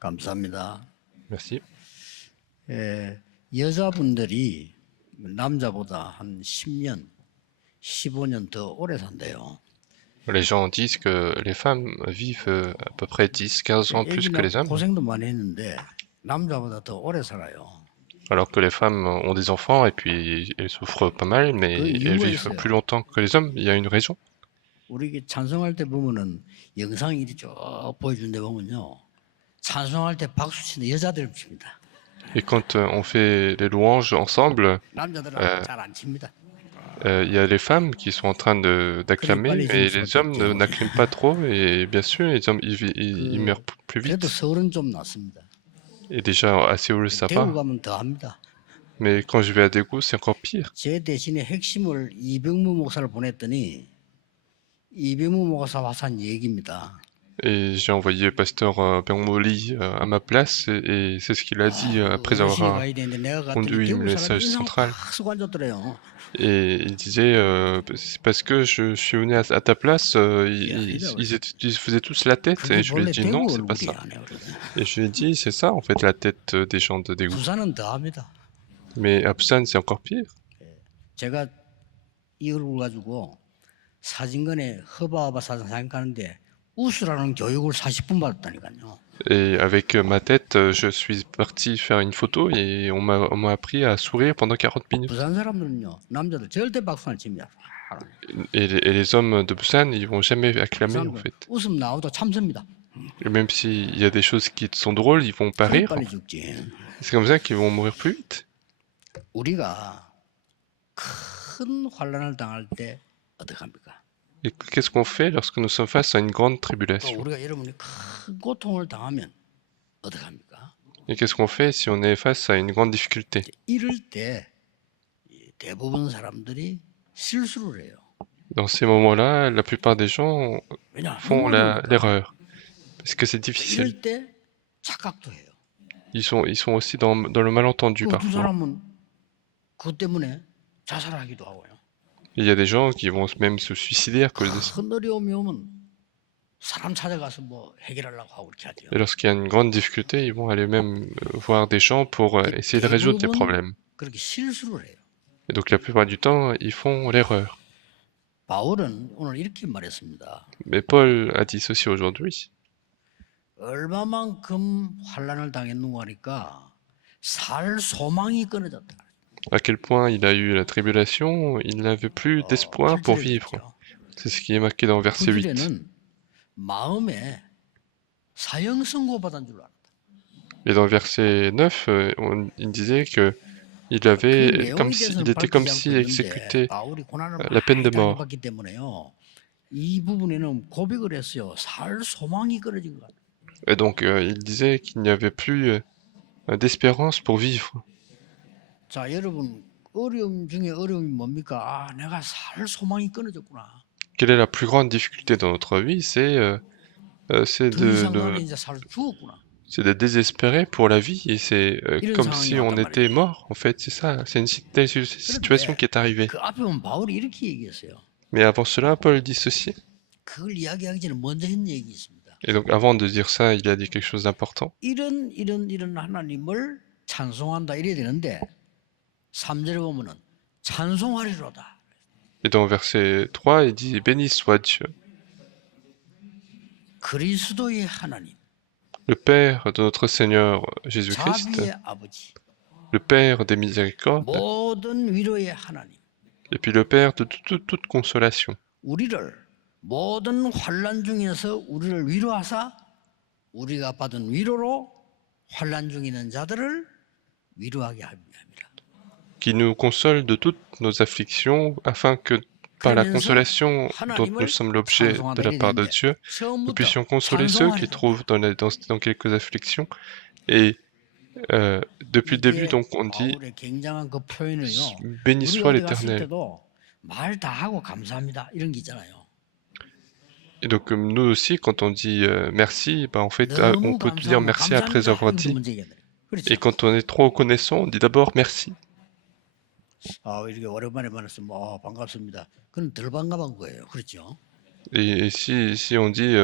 감사합니다. Merci. 여자분들이 남자보다 한 10년, 15년 더 오래 산대요. Les gens disent que les femmes vivent à peu près 10-15 ans plus 애기 que les 낳고 hommes, 고생도 많이 했는데 남자보다 더 오래 살아요. alors que les femmes ont des enfants et puis elles souffrent pas mal, 그 mais elles 이유가 vivent plus 있어요. longtemps que les hommes. Il y a une raison. 우리 찬송할 때 보면은 영상 이리 쭉 보여준데 보면요. 찬송할 때 박수 치는 여자들 칩니다. Et quand on fait les louanges ensemble, 남자들은 euh, 잘 안 칩니다. il y a les femmes qui sont en train 그래 d'acclamer 빨리 et 죽을 les 수밖에 hommes 없죠. n'acclament pas trop. Et bien sûr, les hommes ils meurent plus 그래도 vite. 서울은 좀 낫습니다. Et déjà à Séoul ça 대구 va, 가면 더 합니다. mais quand je vais à Daegu c'est encore pire. 제 대신에 핵심을 이병무 목사를 보냈더니 이병무 목사 와서 한 얘기입니다. Et j'ai envoyé pasteur Byung-mo Lee à ma place et c'est ce qu'il a dit après 어르신이 avoir 가야 되는데 내가 갔더니 conduit le 대구 사람이 message 인상 central. 팍 쓰고 앉았더래요. Et il disait, c'est parce que je suis venu à ta place, ils faisaient tous la tête. 그게 Et je lui ai 본래 dit 대구 non, c'est pas ça. 얼굴이야. 내가 그러더니. Et je lui ai dit, c'est ça en fait la tête des gens de Daegu. 부산은 더 합니다. Mais à Busan, c'est encore pire. 제가 이 얼굴 가지고 사진관에 허바허바 사진 가는데 웃으라는 교육을 40분 받았다니까요. Et avec ma tête, je suis parti faire une photo et on m'a appris à sourire pendant 40 minutes. 부산 사람들은요, 남자들 절대 박수 안 칩니다. Et les hommes de Busan, ils vont jamais acclamer en 부산은 fait. 웃음 나오도 참습니다. Et même s'il y a des choses qui sont drôles, ils vont pas 그럼 rire. 빨리 죽지. C'est comme ça qu'ils vont mourir plus vite. 우리가 큰 환란을 당할 때 어떡합니까? Et qu'est-ce qu'on fait lorsque nous sommes face à une grande 또 tribulation? 우리가 여러분이 큰 고통을 당하면 어떡합니까? Et qu'est-ce qu'on fait si on est face à une grande difficulté? 이럴 때 대부분 사람들이 실수를 해요. Dans ces moments-là, la plupart des gens 왜냐? font 너무 어려우니까. l'erreur. Parce que c'est difficile. 이럴 때 착각도 해요. Ils sont aussi dans le malentendu 그 두 parfois. 사람은 그것 때문에 자살하기도 하고요. Il y a des gens qui vont même se suicider à cause de ça. 큰 어려움이 오면 사람 찾아가서 뭐 해결하려고 하고 그렇게 하죠. Et lorsqu'il y a une grande difficulté, ils vont aller même voir des gens pour essayer de résoudre les problèmes. 그렇게 실수를 해요. Et donc la plupart du temps, ils font l'erreur. 바울은 오늘 이렇게 말했습니다. Mais Paul a dit ceci aujourd'hui. 얼마만큼 환란을 당했는가 하니까 살 소망이 끊어졌다. À quel point il a eu la tribulation, il n'avait plus d'espoir pour vivre. C'est ce qui est marqué dans verset 8. 그들은 마음에 사형 선고받은 줄 알았다. Et dans verset 9, il disait que il était comme s'il exécutait 바울이 고난을 la peine de 많이 mort. 당해봤기 때문에요. 이 부분에는 고백을 했어요. 살 소망이 끊어진 것 같아요. Et donc il disait qu'il n'y avait plus d'espérance pour vivre. 자, 여러분 어려움 중에 어려움이 뭡니까? 아, 내가 살 소망이 끊어졌구나. Quelle est la plus grande difficulté dans notre vie? C'est 더 이상 나는 이제 살 죽었구나. c'est de désespérer pour la vie et c'est comme si on était mort. En fait, c'est ça. C'est une telle situation qui est arrivée. 그 앞에 보면 바울이 이렇게 얘기했어요. Mais avant cela, Paul dit ceci. 그걸 이야기하기 전에 먼저 했는 얘기 있습니다. Et donc, avant de dire ça, il a dit quelque chose d'important. 이런 하나님을 찬송한다 이래야 되는데 3절에 보면은 찬송하리로다. Et dans verset 3, il dit béni soit Dieu, 그리스도의 하나님, le Père de notre Seigneur Jésus-Christ, 자비의 아버지, le Père des miséricordes, 모든 위로의 하나님, et puis le Père de toute consolation, 우리를 모든 환난 중에서 우리를 위로하사 우리가 받은 위로로 환난 중에 있는 자들을 위로하게 합니다. qui nous console de toutes nos afflictions, afin que par la consolation dont nous sommes l'objet de la part de Dieu, nous puissions consoler ceux qui trouvent dans quelques afflictions. Et depuis le début, donc, on dit béni soit l'Éternel. Et donc nous aussi, quand on dit merci, en fait, on peut dire merci après avoir dit. Et quand on est trop reconnaissant, on dit d'abord merci. 이렇게 오랜만에 만났으면 반갑습니다. 그건 덜 반가운 거예요. 그렇죠? Et si on dit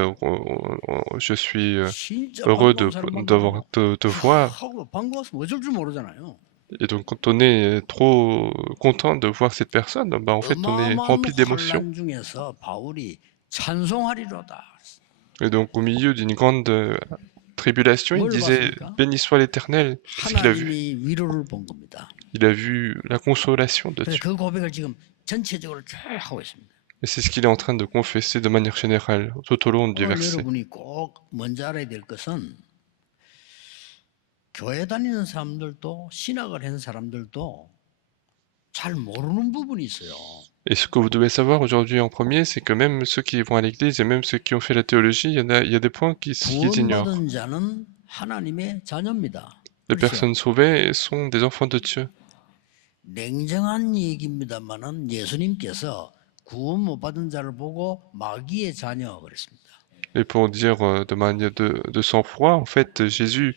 je suis 진짜 heureux 반가운 사람 d'avoir 만나면 te 야 voir, 하고 반가웠으면 어쩔 줄 모르잖아요. et donc quand on est trop content de voir cette personne, bah en fait on est 어마어마한 rempli d'émotions. 환란 중에서 바울이 찬송하리로다. Et donc au milieu d'une grande tribulation, il 뭘 disait 봤습니까? béni soit l'Éternel. Qu'est-ce qu'il a vu? 하나님이 위로를 본 겁니다. Il a vu la consolation de 그래서 Dieu. 그 고백을 지금 전체적으로 쭉 하고 있습니다. Et c'est ce qu'il est en train de confesser de manière générale tout au long du 오늘 verset. 여러분이 꼭 먼저 알아야 될 것은 교회 다니는 사람들도 신학을 한 사람들도 잘 모르는 부분이 있어요. Et ce que vous devez savoir aujourd'hui en premier, c'est que même ceux qui vont à l'église et même ceux qui ont fait la théologie, il y a des points qu'ils ignorent. 구원받은 자는 하나님의 자녀입니다. Les 그렇죠? personnes sauvées sont des enfants de Dieu. 냉정한 얘기입니다만은 예수님께서 구원 못 받은 자를 보고 마귀의 자녀 그랬습니다. Et pour dire de manière de sang-froid, en fait, Jésus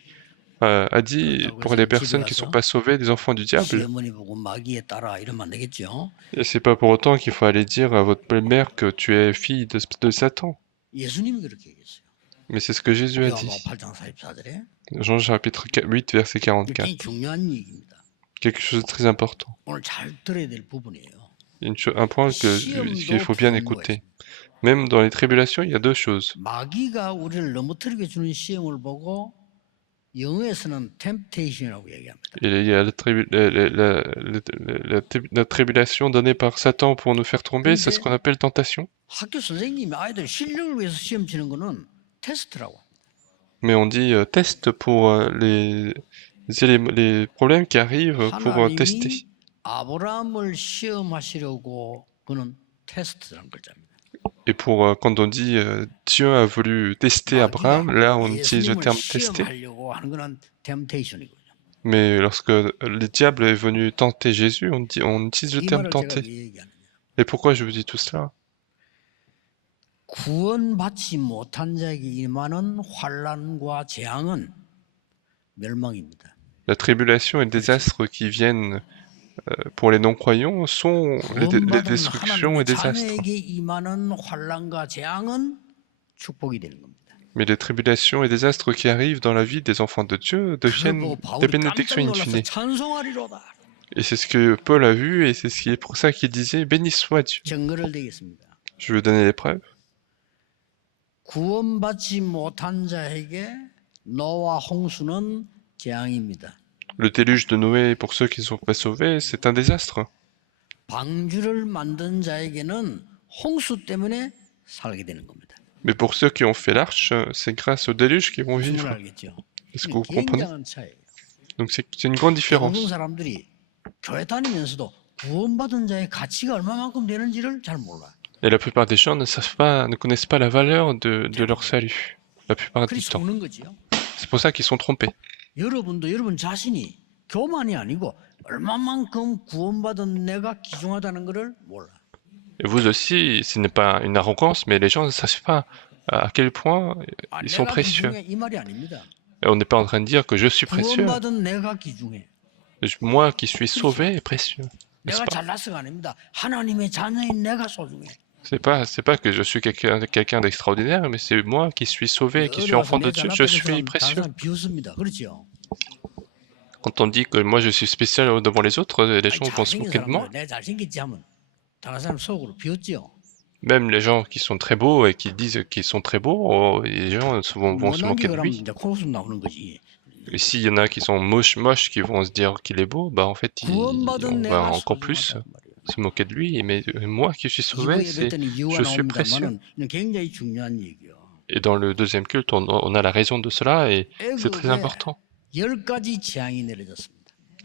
a dit pour les personnes qui ne sont pas sauvées des enfants du diable. 시어머니 보고 마귀의 딸아 이러면 안 되겠죠? Et c'est pas pour autant qu'il faut aller dire à votre belle-mère que tu es fille de Satan. 예수님이 그렇게 얘기했어요. Mais c'est ce que Jésus a dit. 요한복음 8장 44절에 Jean chapitre 8, verset 44. 굉장히 중요한 얘기입니다. Quelque chose de très important. 오늘 잘 들어야 될 부분이에요. Un point qu'il faut bien écouter. Même dans les tribulations, il y a deux choses. 마귀가 우리를 넘어뜨리게 주는 시험을 보고 영어에서는 temptation이라고 얘기합니다. Il y a la tribulation donnée par Satan pour nous faire tomber, c'est ce qu'on appelle tentation. 학교 선생님이 아이들 실력을 위해서 시험 치는 거는 테스트라고. Mais on dit test pour les problèmes qui arrivent pour tester. 하나님이 아브라함을 시험하시려고 그는 테스트라는 글자입니다. Et pour quand on dit Dieu a voulu tester Abraham, là on utilise le terme tester. Mais lorsque le diable est venu tenter Jésus, on utilise le terme tenter. Et pourquoi je vous dis tout cela? 구원받지 못한 자에게 임하는 환난과 재앙은 멸망입니다. La tribulation et le désastre qui viennent pour les non-croyants sont les destructions et désastres. Mais les tribulations et désastres qui arrivent dans la vie des enfants de Dieu deviennent des bénédictions in fine. Et c'est ce que Paul a vu et c'est pour ça qu'il disait béni soit Dieu. Je vais donner les preuves. 구원받지 못한 자에게 노아 홍수는 재앙입니다. Le déluge de Noé, pour ceux qui ne sont pas sauvés, c'est un désastre. 방주를 만든 자에게는 홍수 때문에 살게 되는 겁니다. Mais pour ceux qui ont fait l'arche, c'est grâce au déluge qu'ils vont vivre. Est-ce que vous comprenez? Donc c'est une grande différence. 모든 사람들이 교회 다니면서도 구원받은 자의 가치가 얼마만큼 되는지를 잘 몰라요. Et la plupart des gens ne connaissent pas la valeur de leur salut. La plupart du temps. C'est pour ça qu'ils sont trompés. 여러분도 여러분 자신이 교만이 아니고 얼마만큼 구원받은 내가 귀중하다는 것을 몰라. Et vous aussi, ce n'est pas une arrogance, mais les gens ne savent pas à quel point ils sont précieux. Et on n'est pas en train de dire que je suis précieux. Moi qui suis sauvé est précieux. C'est pas que je suis quelqu'un d'extraordinaire, mais c'est moi qui suis sauvé, qui suis enfant de Dieu, je suis précieux. Quand on dit que moi je suis spécial devant les autres, les gens vont se moquer de moi. Même les gens qui sont très beaux et qui disent qu'ils sont très beaux, les gens vont se moquer de lui. Et s'il y en a qui sont moches, qui vont se dire qu'il est beau, bah en fait, on va encore plus se moquer de lui. Mais moi qui suis sauvé, je suis précieux. Et dans le deuxième culte, on a la raison de cela et c'est très important.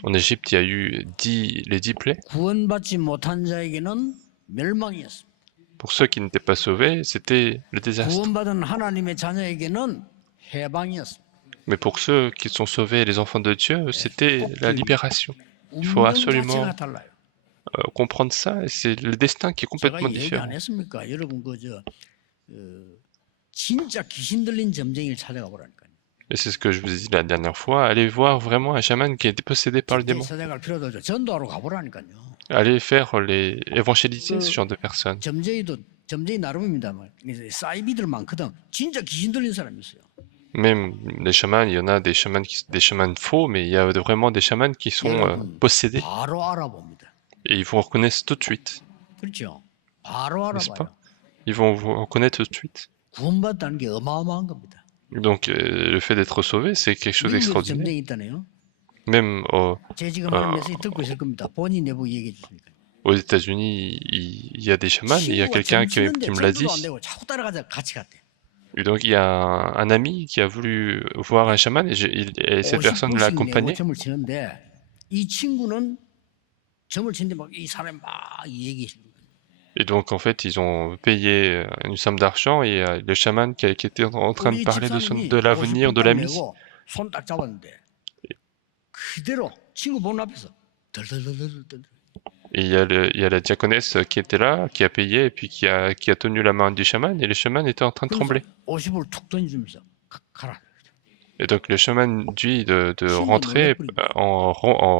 En Égypte, il y a eu les 10 plaies. Pour ceux qui n'étaient pas sauvés, c'était le désastre. Mais pour ceux qui sont sauvés, les enfants de Dieu, c'était la libération. Il faut absolument comprendre ça, et c'est le destin qui est complètement différent. Et c'est ce que je vous ai dit la dernière fois, allez voir vraiment un chaman qui est possédé par le démon. Allez faire évangéliser ce genre de personnes. 점쟁이 나름입니다만 사이비들 많거든. 진짜 귀신 들린 사람이 있어요. Même les chamans, il y en a des chamans faux, mais il y a vraiment des chamans qui sont 여러분 possédés 바로 알아봅니다. et ils vous reconnaissent tout de suite, 그렇죠? 바로 n'est-ce pas? 알아봐요. Ils vont vous reconnaître tout de suite. 구원받다는 게 어마어마한 겁니다. Donc le fait d'être sauvé, c'est quelque chose 미국에도 d'extraordinaire. 점쟁이 있다네요. Même 제 지금 하는 메시지 듣고 있을 겁니다. 본인 내부 얘기해 주십니까? aux États-Unis, il y a des chamans, et il y a 친구가 quelqu'un 점 qui 치는데 me l'a 전도도 안 dit. 되고 자꾸 따라가자 같이 갔대. Et donc il y a un ami qui a voulu voir un chaman et cette personne l'a 50불씩 내고 accompagné. 점을 치는데 이 친구는 점을 치는데 막 이 사람이 막 얘기해 주는 거예요. Et donc en fait ils ont payé une somme d'argent et le chaman qui était en train de 우리 parler 집사님이 de l'avenir de 50불 딱 l'ami. 내고 손 딱 잡았는데 그대로 친구 보는 앞에서 덜덜덜덜덜. Et il y a la diaconesse qui était là, qui a payé et puis qui a tenu la main du chaman et le chaman était en train de trembler. 50불 툭 던지면서 가라. Et donc le chaman dit de rentrer en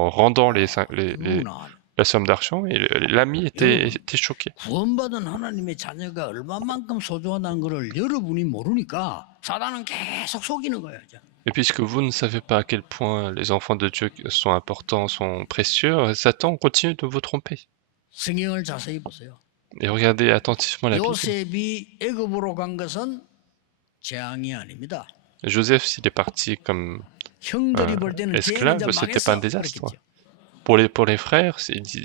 rendant la somme d'argent et l'ami était choqué. 구원받은 하나님의 자녀가 얼마만큼 소중하다는 것을 여러분이 모르니까 사단은 계속 속이는 거예요. Et puisque vous ne savez pas à quel point les enfants de Dieu sont importants, sont précieux, Satan continue de vous tromper. 성경을 자세히 보세요. Et regardez attentivement la Bible. 요셉이 애굽으로 간 것은 재앙이 아닙니다. Joseph, s'il est parti comme 형들이 볼 때는 esclave, 죄는 c'était pas 망했어 un désastre. 그랬겠죠. Pour les frères,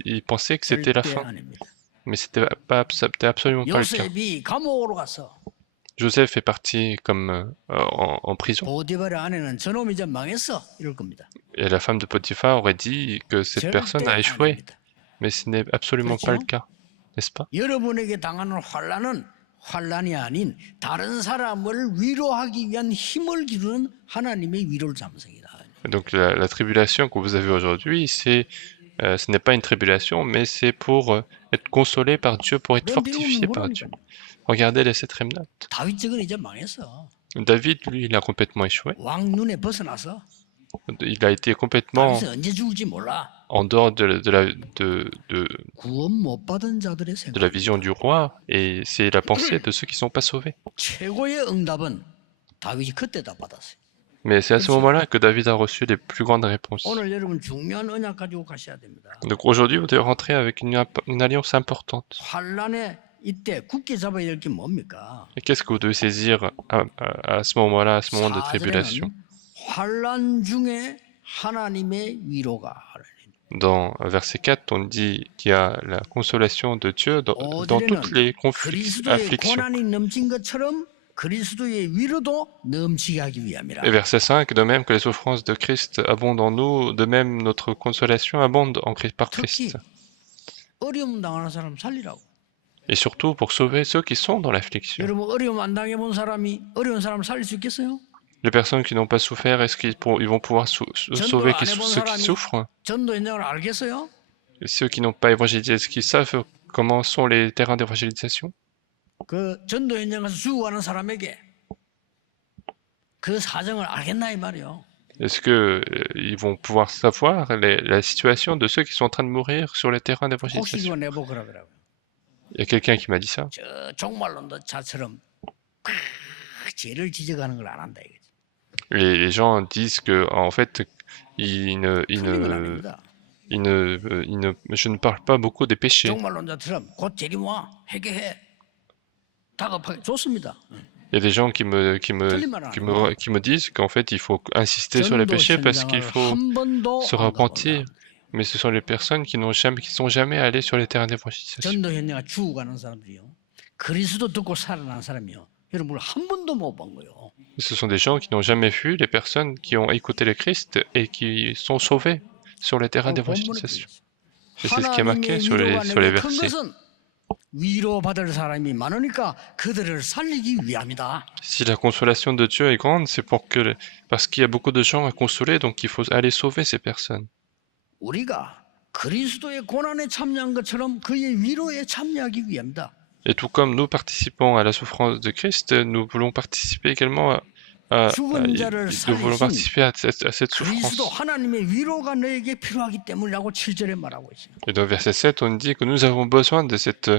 ils pensaient que c'était la 절대 fin. 아닙니다. Mais c'était absolument pas le cas. 요셉이 감옥으로 갔어. Joseph est parti comme en prison. 보디발의 아내는 저놈이 이제 망했어 이럴 겁니다. Et la femme de Potiphar aurait dit que cette personne a échoué. 아닙니다. Mais ce n'est absolument pas le cas, n'est-ce pas? 여러분에게 당하는 환난은 환난이 아닌 다른 사람을 위로하기 위한 힘을 기르는 하나님의 위로를 잠성이다. Donc la tribulation que vous avez aujourd'hui, ce n'est pas une tribulation, mais c'est pour être consolé par Dieu, pour être fortifié par Dieu. Regardez les 7 remnants. 다윗적은 이제 망했어. David, lui, il a complètement échoué. 왕 눈에 벗어나서 Il a été complètement 다윗은 언제 죽을지 몰라. en dehors 구원 못 받은 자들의 생각. de la vision du roi, et c'est la pensée de ceux qui ne sont pas sauvés. 최고의 응답은 다윗이 그때다 받았어요. Mais c'est à ce moment-là que David a reçu les plus grandes réponses. 오늘 여러분 중요한 언약 가지고 가셔야 됩니다. Donc aujourd'hui, vous devez rentrer avec une alliance importante. 환란에 이때 굳게 잡아야 될 게 뭡니까? Et qu'est-ce que vous devez saisir à ce moment-là, à ce moment de tribulation? 환란 중에 하나님의 위로가. Dans verset 4, on dit qu'il y a la consolation de Dieu dans toutes les afflictions. 고난이 넘친 것처럼 그리스도의 위로도 넘치게 하기 위함이라. Et verset 5, de même que les souffrances de Christ abondent en nous, de même notre consolation abonde par Christ. 어려움 당하는 사람 살리라고. Et surtout pour sauver ceux qui sont dans l'affliction. 여러분 어려움 안 당해본 사람이 어려운 사람 살릴 수 있겠어요? Les personnes qui n'ont pas souffert, est-ce qu'ils vont pouvoir sauver ceux qui souffrent? 전도 현장을 알겠어요? Et ceux qui n'ont pas évangélisé, est-ce qu'ils savent comment sont les terrains d'évangélisation? 그 전도 현장에서 죽어가는 사람에게 그 사정을 알겠나 이 말이요. Est-ce que ils vont pouvoir savoir la situation de ceux qui sont en train de mourir sur les terrains 혹시 d'évangélisation? 이거 내보거라 그러고. Il y a quelqu'un qui m'a dit ça. 저 종말론자처럼 죄를 지적하는 걸 안 한다 이거지. Les gens disent que en fait, je ne parle pas beaucoup des péchés. 종말론자처럼 곧 재림 와 회개해. 다급하게 좋습니다. Il y a des gens qui me disent qu'en fait, il faut insister sur les péchés parce qu'il faut se repentir. Mais ce sont les personnes qui sont jamais allées sur les terrains d'évangélisation. 전도 현장에 죽어가는 사람들이요. 그리스도 듣고 살아난 사람이요. 여러분 한 번도 못 본 거요. Ce sont des gens qui n'ont jamais vu les personnes qui ont écouté le Christ et qui sont sauvés sur les terrains d'évangélisation. Et c'est ce qui est marqué sur les versets. 위로받을 사람이 많으니까 그들을 살리기 위함이다. Si la consolation de Dieu est grande, c'est parce qu'il y a beaucoup de gens à consoler, donc il faut aller sauver ces personnes. 우리가 그리스도의 고난에 참여한 것처럼 그의 위로에 참여하기 위함이다. Et tout comme nous participons à la souffrance de Christ, nous voulons participer également 죽은 자를 nous voulons 살리신 participer à cette souffrance. 그리스도 하나님의 위로가 너에게 필요하기 때문이라고 7절에 말하고 있어요. Et dans verset 7, on dit que nous avons besoin de cette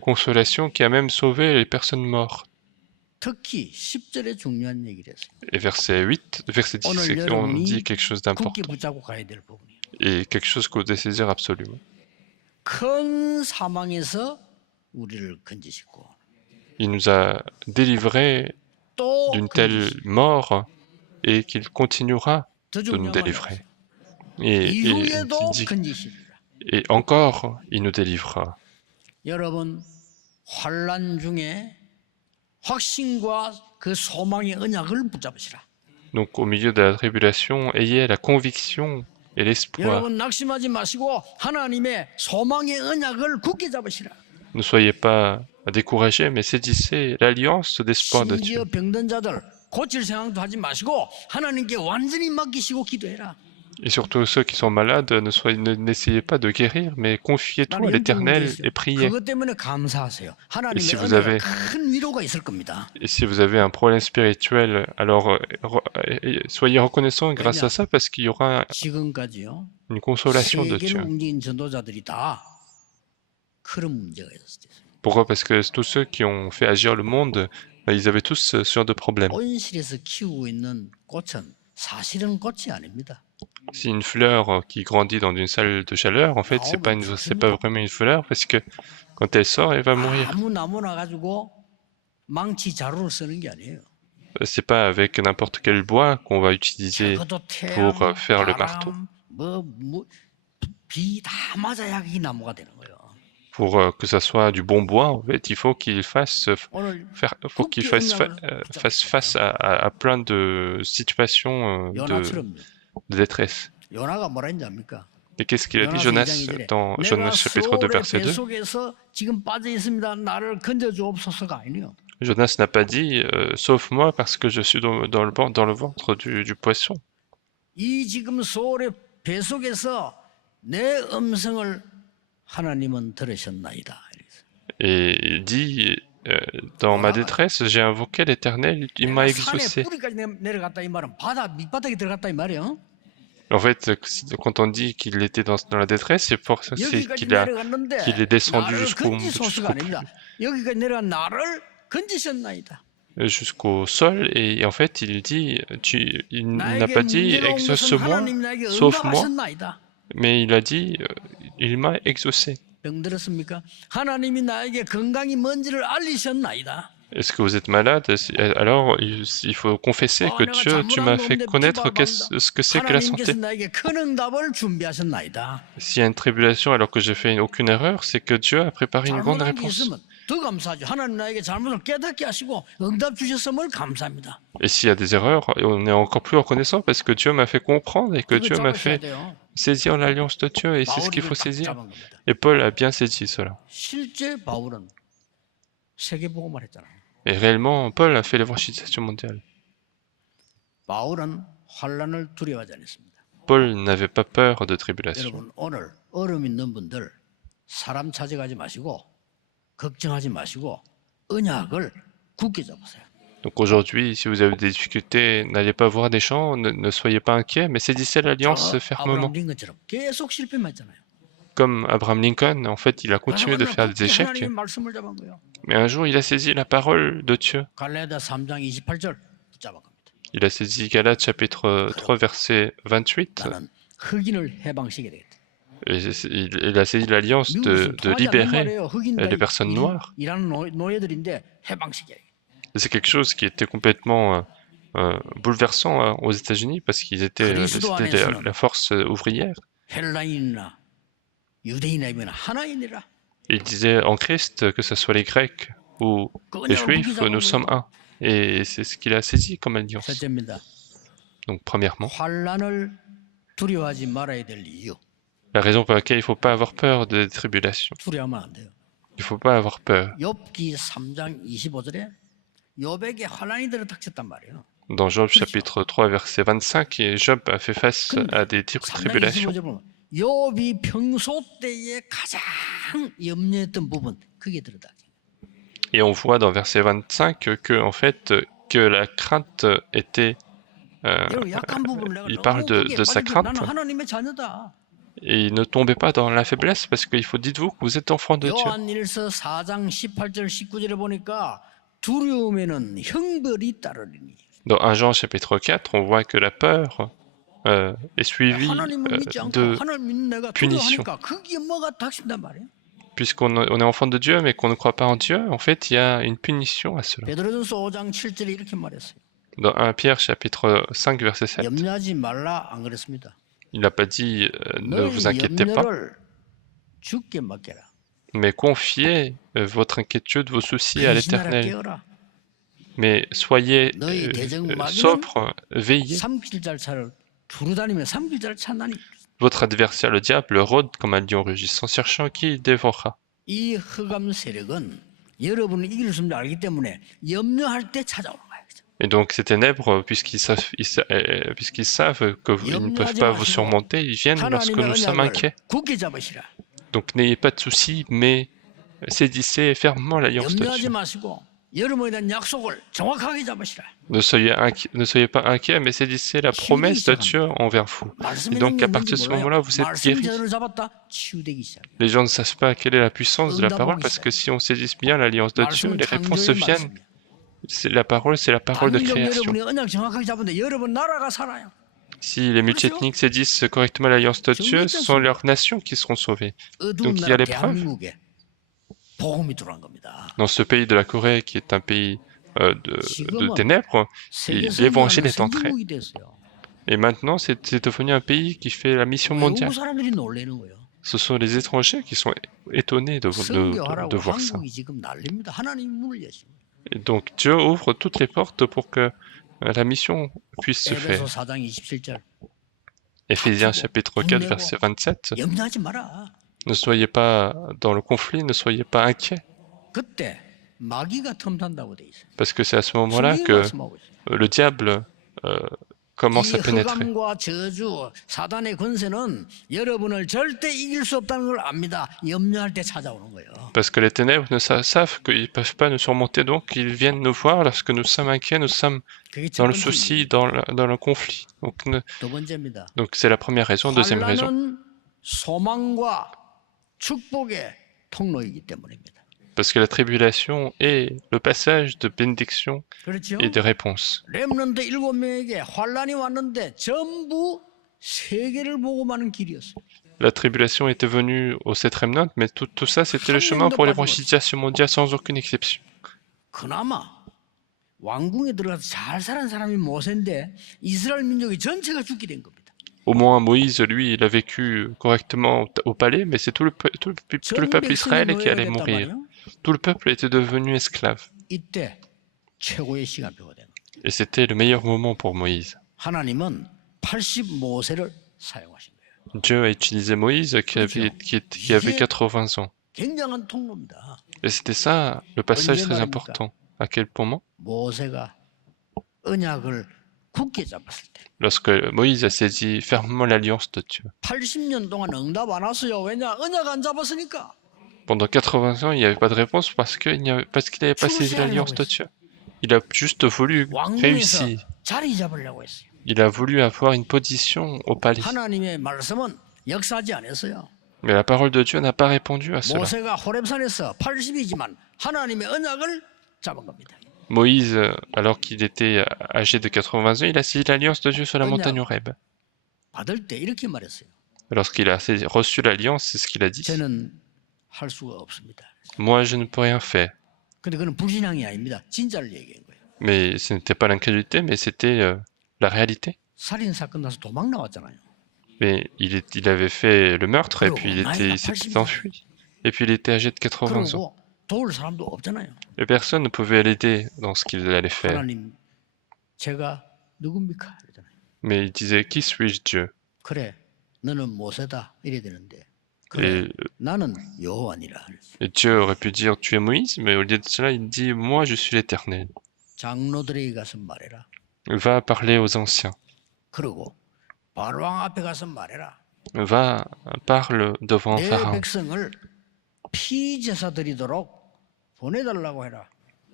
consolation qui a même sauvé les personnes mortes. 특히 10절에 중요한 얘기를 했어요. Et verset 10, on dit quelque chose 굳게 d'important 붙잡고 가야 될 부분이에요. et quelque chose qu'on doit saisir absolument. 큰 사망에서 우리를 건지시고 Il nous a délivrés 또 d'une telle mort et qu'il continuera 더 de nous 중요한 건 délivrer. Et 이후에도 il dit, 건지시리라. et encore, il nous délivrera. 여러분 환난 중에 확신과 그 소망의 언약을 붙잡으시라. Donc au milieu de la tribulation, ayez la conviction et l'espoir. 여러분 낙심하지 마시고 하나님의 소망의 언약을 굳게 잡으시라. Ne soyez pas découragés, mais saisissez l'alliance d'espoir de Dieu. 심지어 병든 자들 고칠 생각도 하지 마시고 하나님께 완전히 맡기시고 기도해라. Et surtout ceux qui sont malades, n'essayez pas de guérir, mais confiez tout à l'Éternel et priez. 그것 때문에 감사하세요. Et si 하나님의 큰 위로가 있을 겁니다. Et si vous avez un problème spirituel, alors soyez reconnaissants grâce à ça parce qu'il y aura 지금까지요. une consolation de Dieu. 세계를 움직인 전도자들이 다 그런 문제가 있었어요. Pourquoi? Parce que tous ceux qui ont fait agir le monde, ils avaient tous ce genre de problème. 온실에서 키우고 있는 꽃은 사실은 꽃이 아닙니다. Si une fleur qui grandit dans une salle de chaleur, en fait, c'est pas vraiment une fleur parce que quand elle sort, elle va mourir. 아무 나무나 가지고 망치 자루를 쓰는 게 아니에요. C'est pas avec n'importe quel bois qu'on va utiliser pour faire le marteau. 비 다 맞아야 이 나무가 되는 거예요. Pour que ça soit du bon bois, en fait, il faut qu'il fasse face à plein de situations de détresse. 요나가 뭐라 했는지 압니까? Et qu'est-ce qu'il a dit Jonas dans Jonas chapitre 2 verset 2? 지금 빠져 있습니다. 나를 건져 주옵소서가 아니에요. Jonas n'a pas dit sauve-moi parce que je suis dans le ventre du poisson. 이 지금 소울의 배 속에서 내 음성을 하나님은 들으셨나이다. Et il dit dans ma détresse, j'ai invoqué l'Éternel, il m'a exaucé. En fait, quand on dit qu'il était dans la détresse, c'est pour ça qu'il est descendu jusqu'au sol, et en fait, il dit, il n'a pas dit exauce-moi, sauve-moi, mais il a dit, il m'a exaucé. Est-ce que vous êtes malade? Alors, il faut confesser que Dieu, tu m'as fait connaître ce que c'est que la santé. S'il y a une tribulation alors que j'ai fait aucune erreur, c'est que Dieu a préparé une grande réponse. Et s'il y a des erreurs, on est encore plus reconnaissant parce que Dieu m'a fait comprendre et que Dieu m'a fait saisir l'alliance de Dieu, et c'est ce qu'il faut saisir. Et Paul a bien saisi cela. Et réellement, Paul a fait l'évangélisation mondiale. Paul n'avait pas peur de tribulation. Donc aujourd'hui, si vous avez des difficultés, n'allez pas voir des gens, ne soyez pas inquiets, mais saisissez l'alliance fermement. Comme Abraham Lincoln, en fait, il a continué de faire des échecs. Mais un jour, il a saisi la parole de Dieu. Il a saisi Galates chapitre 3, verset 28. Et il a saisi l'alliance de libérer les personnes noires. C'est quelque chose qui était complètement bouleversant aux États-Unis parce qu'ils étaient la force ouvrière. Il disait en Christ, que ce soit les Grecs ou les Juifs, nous sommes un. Et c'est ce qu'il a saisi comme alliance. Donc premièrement, la raison pour laquelle il ne faut pas avoir peur des tribulations. Il ne faut pas avoir peur. Dans Job chapitre 3 verset 25, Job a fait face à des tribulations. Et on voit dans verset 25 que en fait que la crainte était... il parle de sa crainte. Et il ne tombait pas dans la faiblesse parce qu'il faut, dites-vous, que vous êtes enfant de Dieu. 요한일서 4장 18절 19절에 보니까 두려움에는 형벌이 따르리니. Dans 1 Jean chapitre 4, on voit que la peur est suivie de punition. Puisqu'on est enfant de Dieu, mais qu'on ne croit pas en Dieu, en fait, il y a une punition à cela. 베드로전서 5장 7절에 이렇게 말했어요. Dans 1 Pierre chapitre 5, verset 7, 염려하지 말라 안 그랬습니다. il n'a pas dit ne vous inquiétez pas, 염려를 주께 맡겨라. mais confiez votre inquiétude, vos soucis à 근신하라 l'Éternel. 깨어라. Mais soyez 너희 대적 마귀는 sobres, veillez. 삼킬자를 두루 다니며 삼킬자를 찾나니. Votre adversaire, le diable, rôde comme un lion rugissant, cherchant qui il dévorera. 이 흑암 세력은 여러분을 이길 수 없는 줄 알기 때문에 염려할 때 찾아오는 거예요. Et donc ces ténèbres, puisqu'ils savent qu'ils ne peuvent pas vous surmonter, ils viennent lorsque nous sommes inquiets. 굳게 잡으시라. Donc n'ayez pas de soucis, mais saisissez fermement l'alliance de 염려하지 Dieu. 마시고 여러분에 대한 약속을 정확하게 잡으시라. Ne soyez pas inquiets, mais saisissez la promesse de Dieu envers vous. Et donc à partir de ce moment-là, vous êtes guéris. Les gens ne savent pas quelle est la puissance de la parole, parce que si on saisit bien l'alliance de Dieu, les réponses viennent. La parole, c'est la parole de création. Si les multiethniques saisissent correctement l'alliance de Dieu, ce sont leurs nations qui seront sauvées. Donc il y a l'épreuve. Dans ce pays de la Corée, qui est un pays de ténèbres, l'évangile est entré. Et maintenant, c'est devenu un pays qui fait la mission mondiale. Ce sont les étrangers qui sont étonnés de voir ça. Et donc Dieu ouvre toutes les portes pour que la mission puisse se faire. Éphésiens chapitre 4, verset 27. Ne soyez pas dans le conflit, ne soyez pas inquiets. Parce que c'est à ce moment-là que le diable commence à pénétrer. Parce que les ténèbres savent qu'ils ne peuvent pas nous surmonter, donc ils viennent nous voir lorsque nous sommes inquiets, nous sommes dans le souci, dans le conflit. Donc c'est la première raison. Deuxième raison, parce que la tribulation est le passage de bénédiction et de réponse. La tribulation était venue aux 7 remnants, mais tout ça, c'était le chemin pour l'évangélisation mondiale sans aucune exception. Au moins, Moïse, lui, il a vécu correctement au palais, mais c'est tout le peuple Israël qui allait mourir. Tout le peuple était devenu esclave. Et c'était le meilleur moment pour Moïse. Dieu a utilisé Moïse qui avait 80 ans. Et c'était ça, le passage très important. À quel moment? Lorsque Moïse a saisi fermement l'alliance de Dieu. Pendant 80 ans, il n'y avait pas de réponse parce qu'il n'avait pas saisi l'alliance de Dieu. Il a juste voulu réussir. Il a voulu avoir une position au palais. Mais la parole de Dieu n'a pas répondu à cela. Moïse, alors qu'il était âgé de 80 ans, il a saisi l'alliance de Dieu sur la montagne Horeb. Lorsqu'il a reçu l'alliance, c'est ce qu'il a dit. Moi, je ne peux rien faire. Mais ce n'était pas l'incrédulité, mais c'était la réalité. Mais il avait fait le meurtre et puis il s'était enfui. Et puis il était âgé de 80 ans. Et personne ne pouvait l'aider dans ce qu'il allait faire. Mais il disait, qui suis-je, Dieu? Et Dieu aurait pu dire, tu es Moïse, mais au lieu de cela, il dit, moi je suis l'Éternel. Va parler aux anciens. Va, parle devant Pharaon.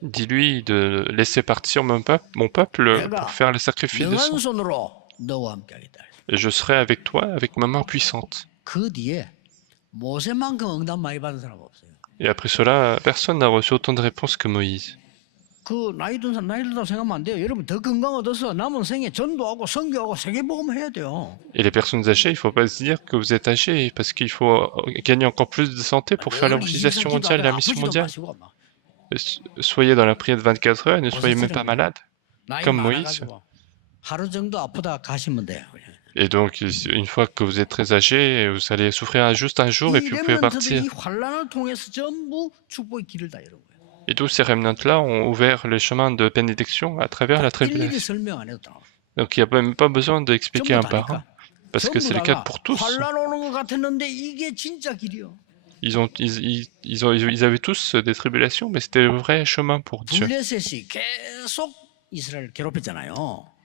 dis-lui de laisser partir mon peuple pour faire le sacrifice de sang. 손으로 너와 함께 하겠다. Et je serai avec toi avec ma main puissante. 그 뒤에 모세만큼 응답 많이 받은 사람 없어요. Et après cela, personne n'a reçu autant de réponses que Moïse. 그 나이 든 사람 나이 들다고 생각하면 안 돼요. 여러분 더 건강 얻어서 남은 생에 전도하고 선교하고 세계복음 해야 돼요. Et les personnes âgées, il ne faut pas se dire que vous êtes âgé parce qu'il faut gagner encore plus de santé pour faire l'évangélisation mondiale et la mission mondiale. Soyez dans la prière de 24 heures et ne soyez même pas malade, comme Moïse. 하루 정도 아프다 가시면 돼요. Et donc, une fois que vous êtes très âgé, vous allez souffrir juste un jour et puis vous pouvez partir. 이 환란을 통해서 전부 축복의 길을 다 열어요. Et tous ces remnants-là ont ouvert le chemin de bénédiction à travers la tribulation. Donc il n'y a même pas besoin d'expliquer un par un, parce que c'est le cas pour tous. Ils avaient tous des tribulations, mais c'était le vrai chemin pour Dieu.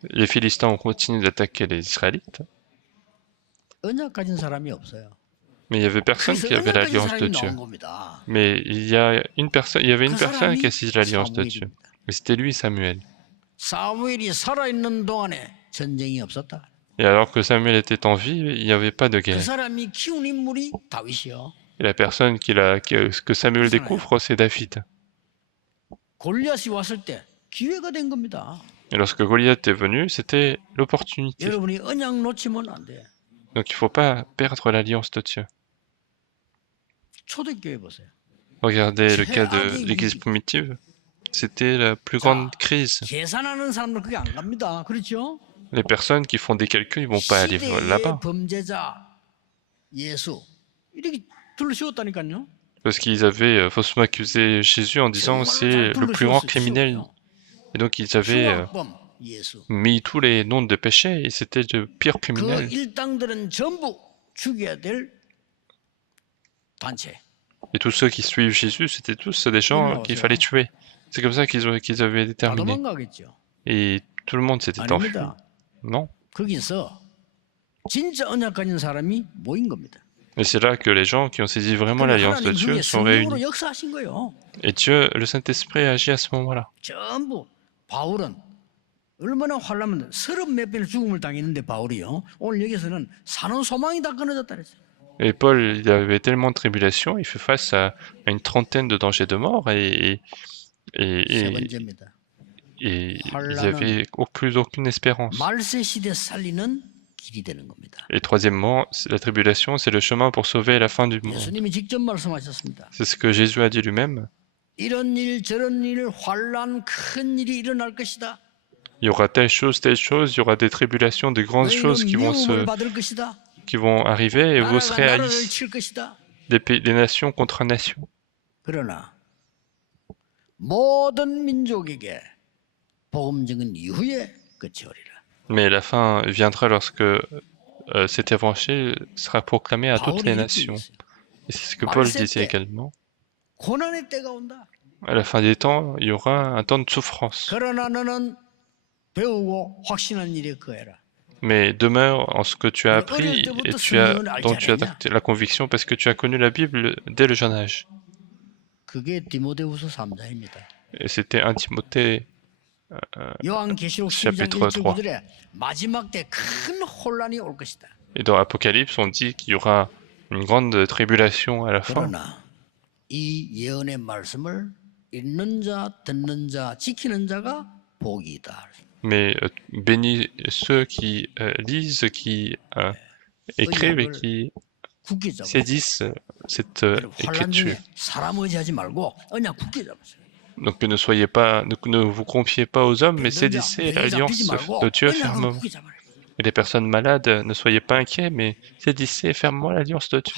Les Philistins ont continué d'attaquer les Israélites. Mais il n'y avait personne qui avait l'alliance de Dieu. Mais il y avait une personne qui a saisi l'alliance de Dieu. Et c'était lui, Samuel. Et alors que Samuel était en vie, il n'y avait pas de guerre. Et la personne que Samuel découvre, c'est David. Et lorsque Goliath est venu, c'était l'opportunité. Donc il ne faut pas perdre l'alliance de Dieu. Regardez le cas de l'église primitive. C'était la plus grande crise. Les personnes qui font des calculs, ils ne vont pas aller là-bas. Parce qu'ils avaient faussement accusé Jésus en disant c'est le plus grand criminel. Et donc ils avaient mis tous les noms de péché et c'était le pire criminel. Et tous ceux qui suivent Jésus, c'était tous des gens qu'il fallait tuer. C'est comme ça qu'ils avaient déterminé. Et tout le monde s'était enfui. Non. Et c'est là que les gens qui ont saisi vraiment l'alliance de Dieu sont réunis. Et Dieu, le Saint-Esprit, agit à ce moment-là. 얼마나 환란하면 30몇 번의 죽음을 당했는데 바울이요. 오늘 여기서는 사는 소망이 다 끊어졌다 그랬어요. Et Paul, il avait tellement de tribulations, il fait face à une trentaine de dangers de mort et il n'y avait plus aucune espérance. Et troisièmement, la tribulation, c'est le chemin pour sauver la fin du monde. C'est ce que Jésus a dit lui-même. Il y aura telle chose, il y aura des tribulations, de grandes choses qui vont arriver et vous serez haïs des nations contre nations. Mais la fin viendra lorsque cet évangile sera proclamé à toutes les nations. Et c'est ce que Paul disait également. À la fin des temps, il y aura un temps de souffrance. Mais demeure en ce que tu as appris et dont tu as la conviction parce que tu as connu la Bible dès le jeune âge. Et c'était 1 Timothée chapitre 3. Et dans Apocalypse, on dit qu'il y aura une grande tribulation à la fin. Mais bénis ceux qui lisent, qui écrivent et qui saisissent cette écriture. Donc ne vous confiez pas aux hommes, mais saisissez l'alliance de Dieu fermement. Et les personnes malades, ne soyez pas inquiets, mais saisissez fermement l'alliance de Dieu.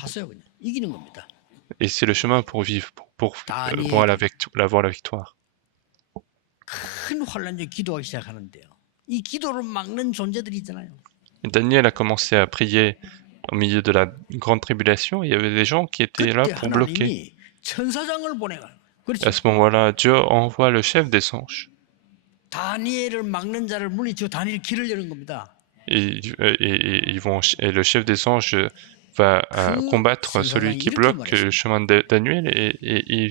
Et c'est le chemin pour vivre, pour avoir la victoire. Et Daniel a commencé à prier au milieu de la grande tribulation. Il y avait des gens qui étaient là pour bloquer. Et à ce moment-là, Dieu envoie le chef des anges. Et le chef des anges va combattre celui qui bloque le chemin de Daniel et il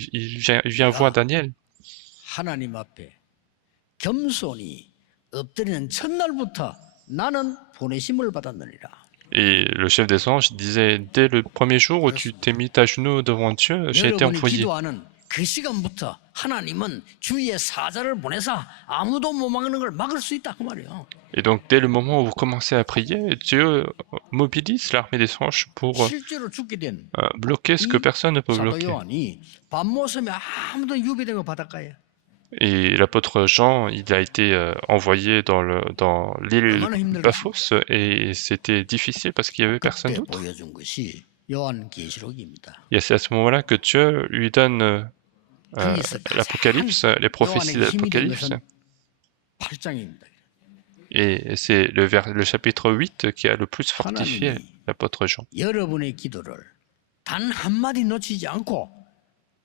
vient voir Daniel. 하나님 앞에 겸손히 엎드리는 첫날부터 나는 보내심을 받았느니라. Et le chef des anges disait, dès le premier jour où tu t'es mis à genoux devant Dieu, j'ai été 여러분이 envoyé. 기도하는 그 시간부터 하나님은 주위에 사자를 보내서 아무도 못 막는 걸 막을 수 있다 그 말이에요. Et donc, dès le moment où vous commencez à prier, Dieu mobilise l'armée des anges pour 실제로 죽게 된 bloquer ce que personne ne peut 사도 bloquer. 요한이 밤모섬에 아무도 유배된 거 바닷가에 Et l'apôtre Jean, il a été envoyé dans l'île 얼마나 힘들겠습니까? Paphos et c'était difficile parce qu'il y avait personne 그때 d'autre. 보여준 것이 요한계시록입니다. Et c'est à ce moment-là que Dieu lui donne 거기서 l'Apocalypse, les prophéties de 요한에게 힘이 된 l'Apocalypse. 것은 8장입니다. Et c'est le chapitre 8 qui a le plus fortifié 하나님이 l'apôtre Jean. 여러분의 기도를 단 한마디 놓치지 않고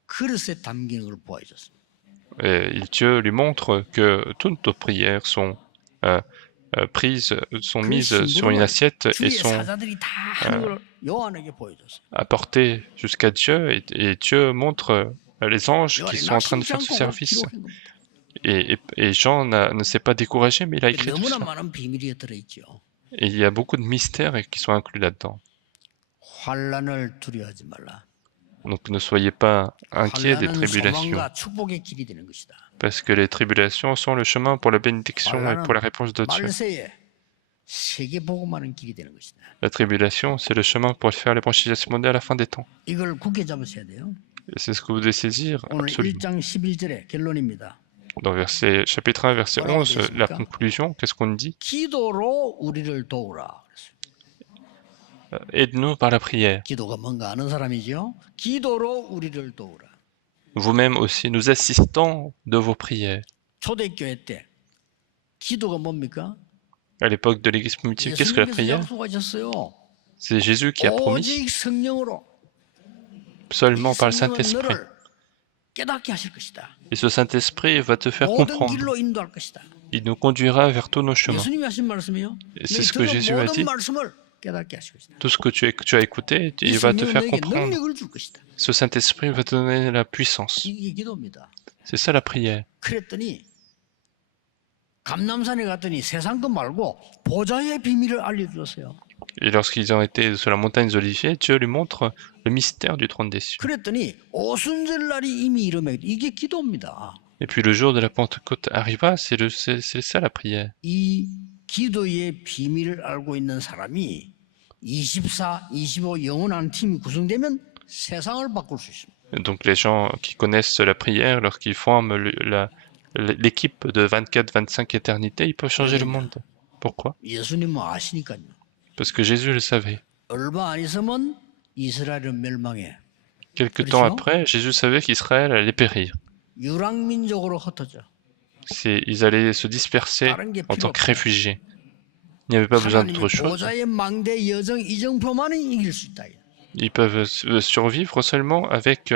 그릇에 담기는 걸 보여줬습니다. Et Dieu lui montre que toutes nos prières sont prises, sont 그 mises sur une 심부름을 assiette et 주위의 sont 사자들이 다 하는 걸 요한에게 보여줬어요. apportées jusqu'à Dieu et Dieu montre les anges qui 요한이 sont en train de 낙심치 faire ce 않고 service. 기록한 겁니다. Et Jean ne s'est pas découragé, mais il a écrit tout 너무나 ça. 많은 비밀이 들어있죠. Et il y a beaucoup de mystères qui sont inclus là-dedans. 환난을 두려워하지 말라. Donc ne soyez pas inquiets des 환난은 tribulations, 소망과 축복의 길이 되는 것이다. parce que les tribulations sont le chemin pour la bénédiction et pour la réponse de Dieu. 말세에 세계 복음하는 길이 되는 것이다. La tribulation, c'est le chemin pour faire l'évangélisation mondiale à la fin des temps. 이걸 굳게 잡으셔야 돼요. Et c'est ce que vous devez saisir 오늘 absolument. 1장 11절의 결론입니다. Dans chapitre 1, verset 11, la conclusion, qu'est-ce qu'on dit? 기도로 우리를 도우라. Aide-nous par la prière. 기도가 뭔가 아는 사람이죠. 기도로 우리를 도우라. Vous-même aussi, nous assistons de vos prières. 초대교회 때 기도가 뭡니까? À l'époque de l'Église primitive, qu'est-ce que la 예수님께서 prière? 약속하셨어요. C'est Jésus qui a promis, 오직 성령으로 seulement par le 성령은 Saint-Esprit. 너를 깨닫게 하실 것이다. Et ce Saint-Esprit va te faire 모든 comprendre. 길로 인도할 것이다. Il nous conduira vers tous nos chemins. 예수님이 하신 말씀이요. Et c'est ce que Jésus a dit. 모든 말씀을 깨닫게 하실 것이다. Tout ce que tu as écouté, 이 il va te 성령은 faire 너에게 comprendre. 능력을 줄 것이다. Ce Saint-Esprit va te donner la puissance. 이게 기도입니다. C'est ça la prière. 그랬더니 감람산에 갔더니 세상 것 말고 보좌의 비밀을 알려주었어요. Et lorsqu'ils ont été sur la montagne des Oliviers, Dieu lui montre le mystère du trône des cieux. 그랬더니 오순절 날이 이미 이르매 이게 기도입니다. Et puis le jour de la Pentecôte arriva, c'est ça la prière. 이 기도의 비밀을 알고 있는 사람이 24, 25 영원한 팀이 구성되면 세상을 바꿀 수 있습니다. Donc les gens qui connaissent la prière, lorsqu'ils forment l'équipe de 24-25 éternités, ils peuvent changer le monde. Pourquoi? 예수님은 아시니까요. Parce que Jésus le savait. 얼마 안 있으면 이스라엘은 멸망해. Quelque temps après, Jésus savait qu'Israël allait périr. 유랑민족으로 흩어져. Ils allaient se disperser en tant que réfugiés. Il n'y avait pas besoin d'autre chose. 보좌의 망대 여정 이정표만이 이길 수 있다. Ils peuvent survivre seulement avec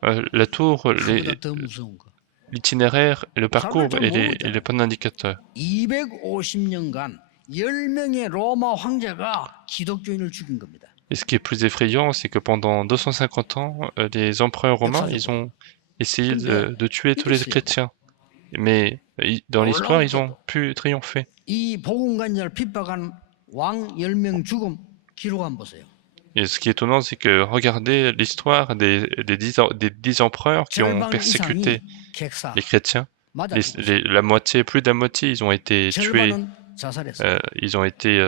la tour, 그보다 더 무서운 거. l'itinéraire, le parcours et les panneaux indicateurs. 250년간 10명의 로마 황제가 기독교인을 죽인 겁니다. Et ce qui est plus effrayant, c'est que pendant 250 ans, les empereurs romains, ils ont essayé de tuer tous les chrétiens. Mais dans l'histoire, ils ont pu triompher. 이 복음관자를 핍박한 왕 10명 죽음 기록 한번 보세요. Et ce qui est étonnant, c'est que regardez l'histoire des 10 empereurs qui ont persécuté les chrétiens. La moitié, plus de la moitié, ils ont été tués. Ils ont été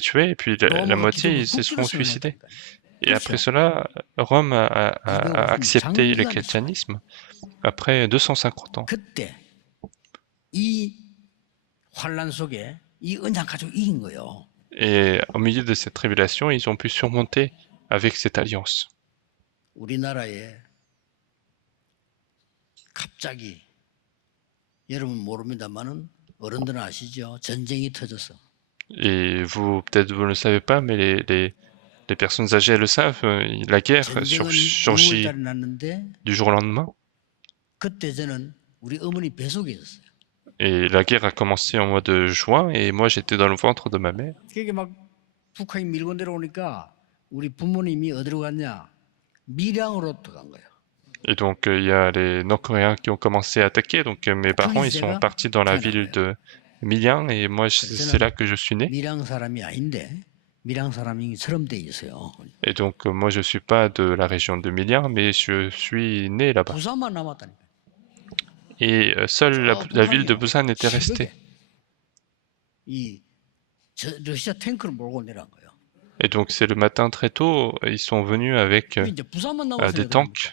tués, et puis la moitié, ils se sont suicidés. Et après cela, Rome a accepté le christianisme après 250 ans. 그때 이 환란 속에 이 언약 가지고 이긴 거예요. Et au milieu de cette révélation, ils ont pu surmonter avec cette alliance. 우리나라에 갑자기 여러분 모릅니다만은 어른들은 아시죠? 전쟁이 터져서. Et vous, peut-être vous ne le savez pas, mais les personnes âgées le savent, la guerre surgit du jour au lendemain. 그때 저는 우리 어머니 뱃속에 있었어요. Et la guerre a commencé en mois de juin, et moi j'étais dans le ventre de ma mère. 그게 막 북한이 밀고 내려오니까 우리 부모님이 어디로 갔냐? 밀양으로 간 거예요. Et donc, il y a les Nord-Coréens qui ont commencé à attaquer. Donc, mes parents, ils sont partis dans la ville de Milyang et moi, c'est là que je suis né. 밀양 사람이 아닌데 밀양 사람이처럼 돼 있어요. Et donc, moi, je suis pas de la région de Milyang, mais je suis né là-bas. 부산만 남았다니까. Et seule la ville de Busan était restée. 이 러시아 탱크를 몰고 내려간 거예요. Et donc, c'est le matin très tôt, ils sont venus avec 이제 부산만 남았어요. des tanks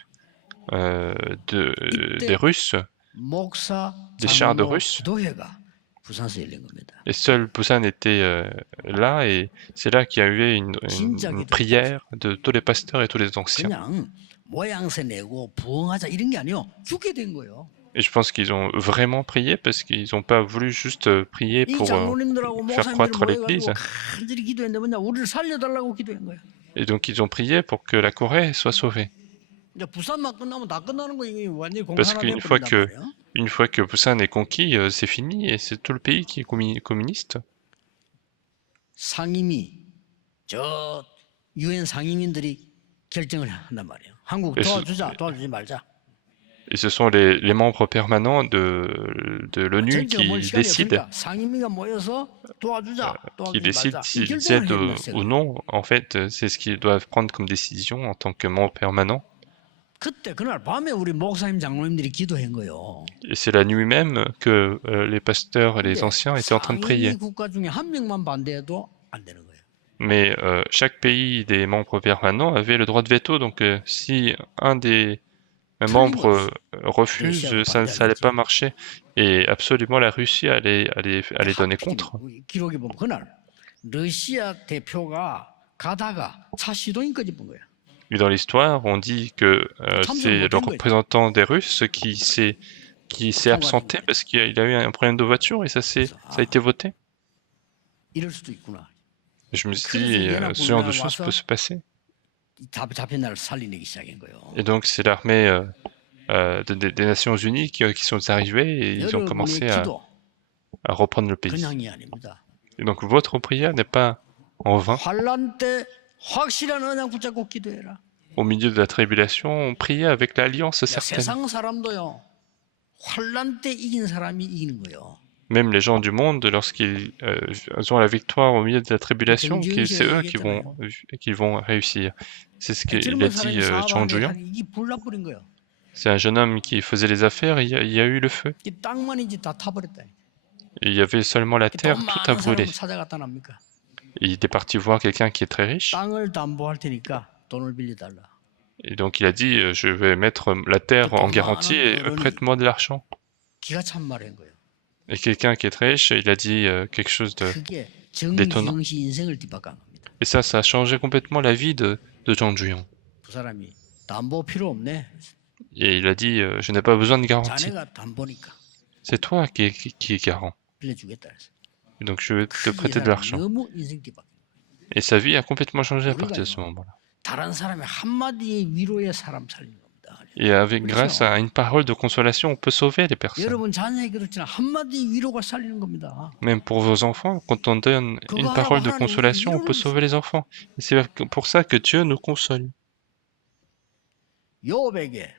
des Russes, 목사 des chars de 장로 Russes. 기도회가 부산에서 열린 겁니다. Et seul Busan était là, et c'est là qu'il y a eu une prière de tous les pasteurs et tous les anciens. 그냥 모양새 내고 부흥하자 이런 게 아니요. 죽게 된 거예요. Et je pense qu'ils ont vraiment prié parce qu'ils n'ont pas voulu juste prier pour faire croître l'église. 간절히 기도했는데 뭐냐 우리를 살려달라고 기도한 거야. Et donc ils ont prié pour que la Corée soit sauvée. 이제 부산만 끝나면 다 끝나는 거 이게 완전히 Parce 공산화돼 qu'une 버린단 fois que Busan est conquis, c'est fini et c'est tout le pays qui est communiste. 상임위 저 유엔 상임위들이 결정을 한단 말이에요. 한국 Et ce- 도와주자, 도와주지 말자. Et ce sont les membres permanents de l'ONU 전체가 뭘 qui 시간이 décident, 없으니까 상임위가 모여서 도와주자, qui 도와주지 décident 말자. 이 s'ils 결정을 aident 했어요. ou non. En fait, c'est ce qu'ils doivent prendre comme décision en tant que membres permanents. 그때 그날 밤에 우리 목사님 장로님들이 기도한 거예요. Et c'est la nuit même que les pasteurs et les 근데 anciens étaient en train de prier. 상임위 국가 중에 한 명만 반대해도 안 되는 거예요. Mais chaque pays des membres permanents avait le droit de veto, donc si un des membres refuse, ça n'allait pas marcher. Et absolument, la Russie allait donner contre. 기록에 보면 그날 러시아 대표가 가다가 차 시동이 꺼진 거예요. Et dans l'histoire, on dit que c'est le représentant des Russes qui s'est absenté parce qu'il a eu un problème de voiture et ça a été voté. 이럴 수도 있구나. Je me suis dit, ce genre de choses peut se passer. 잡힌 날 살리내기 시작한 거예요. Et donc, c'est l'armée des Nations Unies qui sont arrivés et ils ont commencé à reprendre le pays. 그냥이 아닙니다. Et donc, votre prière n'est pas en vain. 환란 때 확실한 언약 붙잡고 기도해라. Au milieu de la tribulation, on priait avec l'alliance certaine. 세상 사람도요. 환란 때 이긴 사람이 이기는 거예요. Même les gens du monde, lorsqu'ils ont la victoire au milieu de la tribulation, c'est eux qui vont réussir. C'est ce qu'il a dit Chang Juyan. C'est un jeune homme qui faisait les affaires, et il y a eu le feu. 이 땅만이지 다 타버렸다. Et il y avait seulement la terre, 돈 tout a 많은 brûlé. 사람을 찾아갔다 납니까? Et il est parti voir quelqu'un qui est très riche. 땅을 담보할 테니까 돈을 빌려달라. Et donc il a dit, je vais mettre la terre en garantie et prête-moi de l'argent. 기가 찬 말인 거예요. Et quelqu'un qui est très riche, il a dit quelque chose 그게 d'étonnant. 정기영 씨 인생을 뒤바꾼 겁니다. Et ça a changé complètement la vie de Chang Juyan. 그 사람이 담보 필요 없네. Et il a dit, je n'ai pas besoin de garantie. 자네가 담보니까 C'est toi qui est garant. 빌려주겠다 그래서. Et donc je vais te 그 prêter de 사람이 l'argent. 너무 인생 뒤바꾼. Et sa vie a complètement changé à partir de ce moment-là. 다른 사람의 한마디의 위로에 사람 살리는 겁니다. Et grâce à une parole de consolation, on peut sauver les personnes. 여러분 자녀에게 그렇지만 한마디 위로가 살리는 겁니다. Même pour vos enfants, quand on donne une parole de consolation, on peut sauver les enfants. Et c'est pour ça que Dieu nous console. 욥에게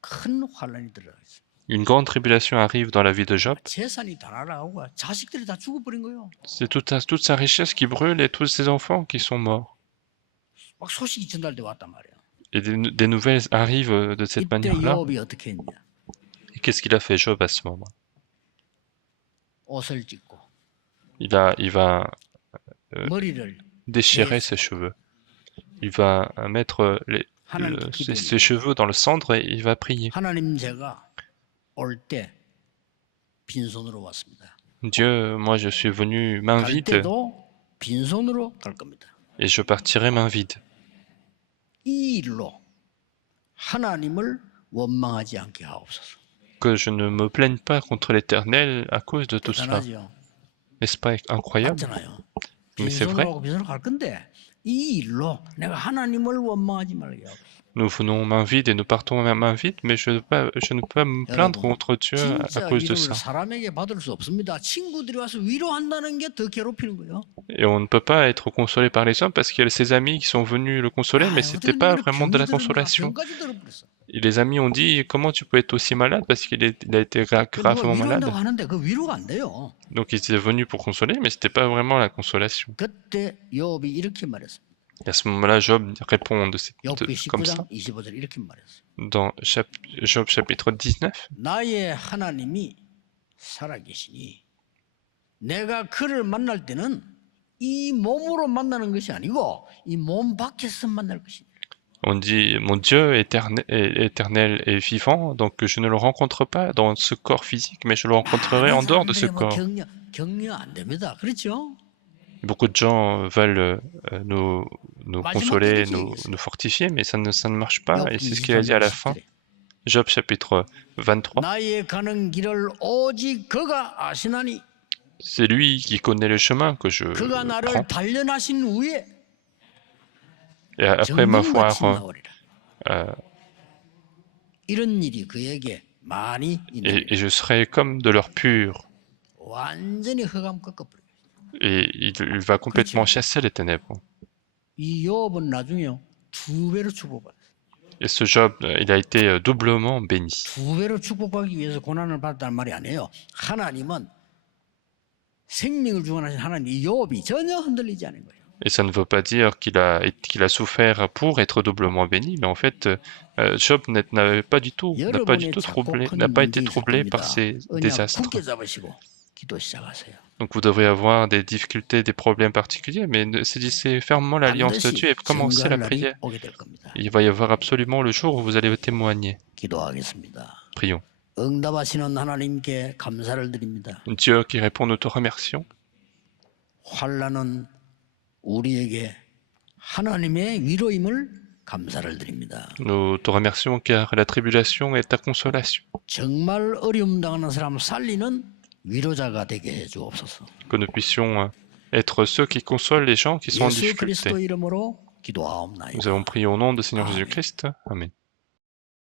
큰 환란이 들어갔어요. Une grande tribulation arrive dans la vie de Job. 재산이 다 날아가고 자식들이 다 죽어버린 거예요. C'est toute sa richesse qui brûle et tous ses enfants qui sont morts. 막 소식이 전달돼 왔단 말이에요. Et des nouvelles arrivent de cette 이때 manière-là. 욥이 어떻게 했냐? Et qu'est-ce qu'il a fait Job à ce moment? 옷을 찢고 Il va 머리를 déchirer ses cheveux. Il va mettre ses cheveux dans le cendre et il va prier. 하나님 제가 올 때 빈손으로 왔습니다. Dieu, moi je suis venu main 갈 vide 때도 빈손으로 갈 겁니다. et je partirai main vide. 이 일로 하나님을 원망하지 않게 하옵소서. Que je ne me plaigne pas contre l'Éternel à cause de tout cela. 대단하죠. N'est-ce pas incroyable? 맞잖아요. Mais c'est vrai. 빈손으로 갈 건데 이 일로 내가 하나님을 원망하지 말게 하옵소서. Nous venons main vide et nous partons main vide, mais je ne peux pas me plaindre contre Dieu à 진짜 cause de 위로를 ça. 사람에게 받을 수 없습니다. 친구들이 와서 위로한다는 게 더 괴롭히는 거예요. Et on ne peut pas être consolé par les hommes parce qu'il y a ses amis qui sont venus le consoler, mais c'était pas vraiment de la consolation. 병까지 들어버렸어. les amis ont dit, comment tu peux être aussi malade? Parce qu'il a été gravement malade. 위로한다고 하는데 그 위로가 안 돼요. Donc il était venu pour consoler, mais c'était pas vraiment la consolation. 그때 욥이 이렇게 말했습니다. Et à ce moment-là, Job répond 욥기 comme ça 19장 25절 이렇게 말했어요. dans Job chapitre 19. 나의 하나님이 살아계시니 내가 그를 만날 때는 이 몸으로 만나는 것이 아니고 이 몸 밖에서 만날 것이니. On dit, mon Dieu éternel et vivant, donc je ne le rencontre pas dans ce corps physique, mais je le rencontrerai en dehors de ce corps. 격려 안 됩니다. 그렇죠? Beaucoup de gens veulent nous consoler, nous fortifier, mais ça ne marche pas, et c'est ce qu'il a dit à la fin. Job chapitre 23. 나의 가는 길을 오직 그가 아시나니. C'est lui qui connaît le chemin que je 그가 나를 prends. 단련하신 후에 Et après m'avoir 이런 일이 그에게 많이 et je serai comme de l'or pur. 완전히 흑암 꺾어버려. Et il va complètement chasser les ténèbres. 이 욥은 나중에 두 배로 축복받았어요. Et ce Job, il a été doublement béni. 두 배로 축복받기 위해서 고난을 받았다는 말이 아니에요. 하나님은 생명을 주관하신 하나님, 이 욥이 전혀 흔들리지 않은 거예요. Et ça ne veut pas dire qu'il a souffert pour être doublement béni, mais en fait, Job n'a pas été troublé par ces désastres. Donc vous devrez avoir des difficultés, des problèmes particuliers, mais saisissez fermement l'alliance de Dieu et commencez la prière. Il va y avoir absolument le jour où vous allez témoigner. Prions. Dieu qui répond, nous te remercions. 우리에게 하나님의 위로임을 감사를 드립니다. Nous te remercions car la tribulation est ta consolation. 정말 어려움 당하는 사람 살리는 위로자가 되게 해 주옵소서. Que nous puissions être ceux qui consolent les gens qui sont en 예수 그리스도 difficulté. 이름으로 기도하옵나이다. Nous avons prié au nom du Seigneur Jésus-Christ. Amen.